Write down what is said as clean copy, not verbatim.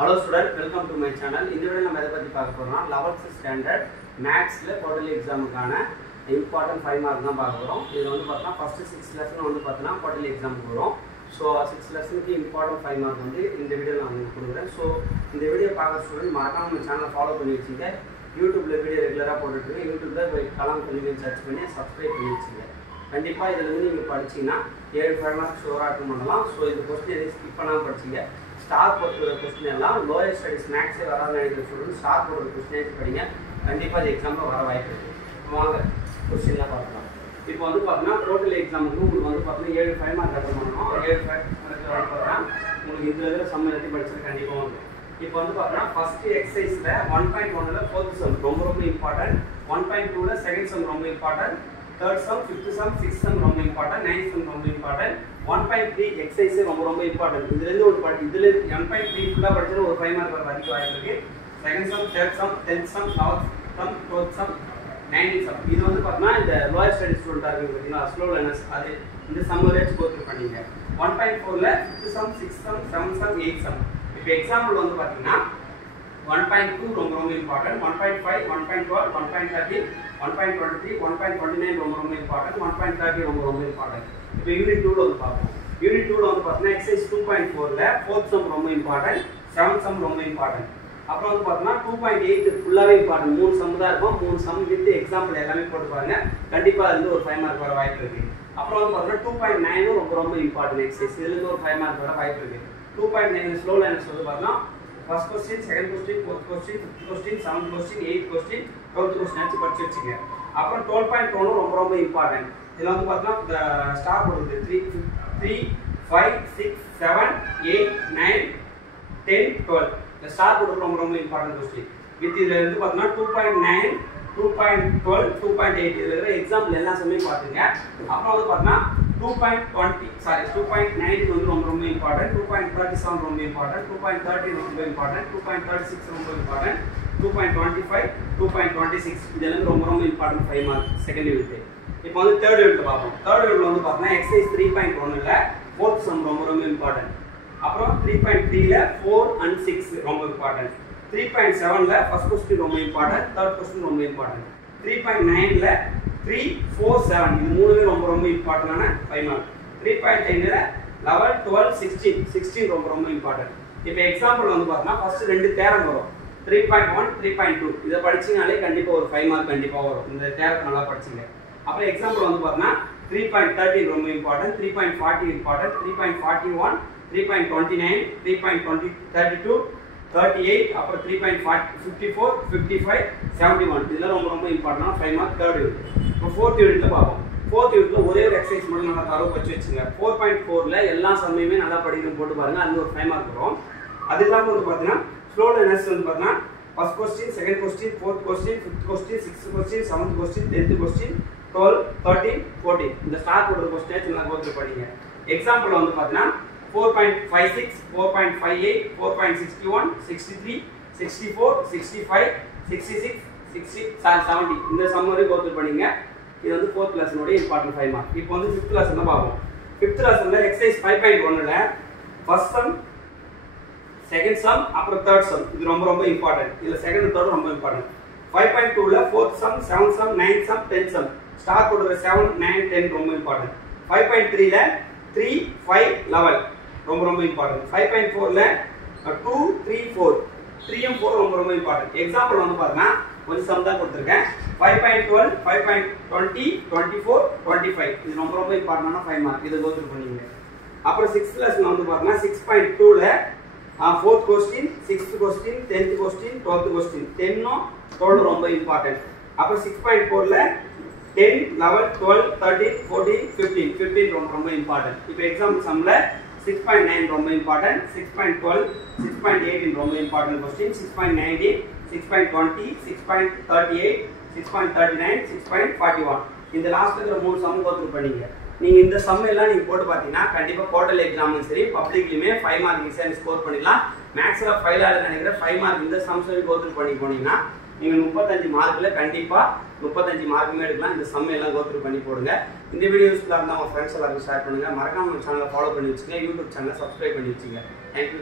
Hello students, welcome to my channel. In this video, we will talk about 11th standard Maths quarterly exam important 5 marks. This is first 6 lesson quarterly exam. So 6 lesson important 5 marks in the video. So in the video, students my channel follow YouTube video regular YouTube search subscribe கண்டிப்பா இதுல இருந்து நீங்க படிச்சீனா 7 5 mark ஷூரா பண்ணலாம். So இந்த question skip பண்ணாம படிச்சீங்க. Star போடுற question எல்லாம் லோயர் ஸ்டடீஸ் மேக்ஸ் வராத நினைக்கிற ஸ்டூடண்ட் ஸ்டார் போடுற क्वेश्चन படிங்க. கண்டிப்பா இந்த எக்ஸாம்ல வர வாய்ப்பு இருக்கு. வாங்க क्वेश्चनல பார்க்கலாம். இப்போ வந்து பாத்தீங்கன்னா டோட்டல் எக்ஸாமுக்கு உங்களுக்கு வந்து பாத்தீங்கன்னா 7 5 மார்க் அட்டெண்ட் பண்ணனும். 7 5 மார்க் வரப்போறா. உங்களுக்கு இதுல சம் எழுதி படிச்சது கண்டிப்பா வரும். இப்போ வந்து பாத்தீங்கன்னா ஃபர்ஸ்ட் எக்சர்சைஸ்ல 1.1 ல ஃபோர்த் சம் ரொம்ப இம்பார்ட்டன்ட். 1.2 ல செகண்ட் சம் ரொம்ப important. Third sum, fifth sum, sixth sum ரொம்ப important, ninth sum ரொம்ப important, 1.3 exercise ரொம்ப important. இதுல இருந்து ஒரு பாட்டு இதுல 1.3 ஃபுல்லா படிச்சா ஒரு 5 மார்க் வர அதிக வாய்ப்பு இருக்கு. Second sum, third sum, 10th sum, 11th sum, 12th sum, 19th sum. இது வந்து பார்த்தா இந்த lower study student இருக்கு பாத்தீங்களா slow learners அது இந்த sum ரேட்ஸ் கோ த்ரூ பண்ணீங்க. 1.4 ல 5th sum, 6th sum, 7th sum, 8th sum. இப்போ எக்ஸாம்பிள் வந்து பாத்தீங்கன்னா 1.2 ரொம்ப important, 1.5, 1.12, 1.13, 1.23, 1.29 ரொம்ப important, 1.30 ரொம்ப important. இப்போ யூனிட் 2 ல வந்து பாப்போம். யூனிட் 2 ல வந்து பாத்தீங்கன்னா எக்சர்சைஸ் 2.4 ல 4th sum ரொம்ப important, 7th sum ரொம்ப important. அப்புறம் வந்து பாத்தீங்கன்னா 2.8 ஃபுல்லாவே important. மூணு சம் தான் இருக்கும். மூணு சம் வித் எக்ஸாம்பிள் எல்லாமே போட்டு பாருங்க. கண்டிப்பா அதுல ஒரு 5 மார்க் வர வாய்ப்பு இருக்கு. அப்புறம் வந்து பாத்தீங்கன்னா 2.9 ரொம்ப important எக்சர்சைஸ். இதுல இருந்து ஒரு 5 மார்க் வர வாய்ப்பு இருக்கு. 2.9 ஸ்லோ லைன்ஸ் வந்து பாத்தீங்கன்னா first question, second question, fourth question, fifth question, seventh question, eighth question, 12th question ஆச்சு படிச்சு வச்சிங்க. அப்புறம் 12.1 ரொம்ப இம்பார்ட்டன்ட். இதுல வந்து பார்த்தா ஸ்டார் போடுறது 3 5 6 7 8 9 10 12. இந்த ஸ்டார் போடுறது ரொம்ப இம்பார்ட்டன்ட் क्वेश्चन. வித் இதுல இருந்து பார்த்தா 2.9 2.12 2.8 இதுல இருக்கிற எக்ஸாம்பிள் எல்லா சமயம் பாத்துங்க. அப்புறம் வந்து பார்த்தா 2.19 வந்து ரொம்ப இம்பார்ட்டன்ட், 2.37 ரொம்ப இம்பார்ட்டன்ட், 2.30 ரொம்ப இம்பார்ட்டன்ட், 2.36 ரொம்ப இம்பார்ட்டன்ட், 2.25 2.26 இதெல்லாம் ரொம்ப இம்பார்ட்டன்ட் 5 மார்க் செகண்ட் யூனிட். இப்போ வந்து தேர்ட் யூனிட் பார்ப்போம். தேர்ட் யூனிட்ல வந்து பார்த்தா எக்சர்சைஸ் 3.1 ல ஃபோர்த் சம் ரொம்ப இம்பார்ட்டன்ட். அப்புறம் 3.3 ல 4 and 6 ரொம்ப இம்பார்ட்டன்ட். 3.7 ல ஃபர்ஸ்ட் क्वेश्चन ரொம்ப இம்பார்ட்டன்ட், தேர்ட் क्वेश्चन ரொம்ப இம்பார்ட்டன்ட். 3.9 ல 3 4 7 இது மூணுமே ரொம்ப இம்பார்ட்டன்டான 5 மார்க். 3.10 ல 11 12 16 ரொம்ப இம்பார்ட்டன்ட். இப்போ எக்ஸாம்பிள் வந்து பார்த்தா ஃபர்ஸ்ட் ரெண்டு தேரம் வரும். 3.1 3.2 இத படிச்சீங்கனாலே கண்டிப்பா ஒரு 5 மார்க் கண்டிப்பா வரும். இந்த தேரத்தை நல்லா படிச்சீங்க. அப்புறம் எக்ஸாம்பிள் வந்து பார்த்தா 3.13 ரொம்ப இம்பார்ட்டன்ட், 3.40 இம்பார்ட்டன்ட், 3.41 3.29 3.32 38 அப்புறம் 3.54 55 71 இதெல்லாம் ரொம்ப இம்பார்ட்டன்டான 5 மார்க் தேர்ட் யூனிட். இப்போ ஃபோர்த் யூனிட்ல பாப்போம். ஃபோர்த் யூனிட்ல ஒரே ஒரு எக்சர்சைஸ் மட்டும் நல்லா தரவு வச்சு வச்சுங்க. 4.4 ல எல்லா சம்மையுமே நல்லா படிக்கணும் போட்டு பாருங்க. அது ஒரு 5 மார்க் வரும். அது இல்லாம வந்து பாத்தீங்கன்னா ஸ்லோ லேர்னர்ஸ் வந்து பாத்தீங்கன்னா first question, second question, fourth question, fifth question, sixth question, seventh question, 10th question, 12 13 14 இந்த ஸ்டார் போடுற क्वेश्चन நல்லா கோத்து படிங்க. எக்ஸாம்பிள் வந்து பாத்தீங்கன்னா 4.56 4.58 4.61 63 64 65 66 60 70 இந்த சம் வரை கோத்து படிங்க. இது வந்து 4th லெசனோட இம்பார்ட்டன்ட் 5 மார்க். இப்போ வந்து 5th லெசன் பாப்போம். 5th லெசன்ல எக்சர்சைஸ் 5.1 ல ஃபர்ஸ்ட் சம், செகண்ட் சம், அப்புறம் தேர்ட் சம் இது ரொம்ப இம்பார்ட்டன்ட். இதுல செகண்ட் தேர்ட் ரொம்ப இம்பார்ட்டன்ட். 5.2 ல 4th sum, 7th sum, 9th sum, 10th sum star போடுற 7 9 10 ரொம்ப இம்பார்ட்டன்ட். 5.3 ல 3 5 11 ரொம்ப இம்பார்ட்டன்ட். 5.4 ல 2 3 4 3 and 4 ரொம்ப இம்பார்ட்டன்ட். எக்ஸாம்பிள் வந்து பாருங்க ஒரு சம் தான் கொடுத்திருக்கேன். 5.12 5.20 24 25 இது ரொம்ப இம்பார்ட்டன்டான 5 மார்க். இத கோ த்ரூ பண்ணீங்க. அப்புறம் 6th லெசன் வந்து பாருங்க 6.2 ல 4th question, 6th question, 10th question, 12th question 10 ம் 12 ரொம்ப இம்பார்ட்டன்ட். அப்புறம் 6.4 ல 10 11 12 13 14 15 ரொம்ப இம்பார்ட்டன்ட். இப்போ எக்ஸாம்பிள் சம்ல 6.9 ரொம்ப இம்பார்ட்டன்ட், 6.12 6.18 ரொம்ப இம்பார்ட்டன்ட் क्वेश्चन, 6.19 6.20 6.38 6.39 6.41 இந்த லாஸ்ட்ல இருக்கிற மூணு சம் கோ த்ரூ பண்ணீங்க. நீங்க இந்த சம் எல்லாம் நீங்க போட்டு பாத்தீங்கன்னா கண்டிப்பா குவார்டர்லி எக்ஸாம்லயும் சரி பப்ளிக்லயுமே 5 மார்க் ஈஸியா ஸ்கோர் பண்ணிடலாம். மேக்ஸ்ல ஃபெயில் ஆகுதுன்னு நினைக்கிற 5 மார்க் இந்த சம்ஸ் கோ த்ரூ பண்ணி போனீங்கன்னா நீங்க 35 மார்க்ல கண்டிப்பா 35 மார்க்குமே எடுக்கலாம். இந்த சம் எல்லாம் கோ த்ரூ பண்ணி போடுங்க. இந்த வீடியோ யூஸ்ஃபுல்லா இருந்தா உங்க ஃப்ரெண்ட்ஸ் எல்லாருக்கும் ஷேர் பண்ணுங்க. மறக்காம நம்ம சேனலை ஃபாலோ பண்ணி வச்சுங்க. யூடியூப் சேனலை சப்ஸ்கிரைப் பண்ணி வச்சுங்க. Thank you.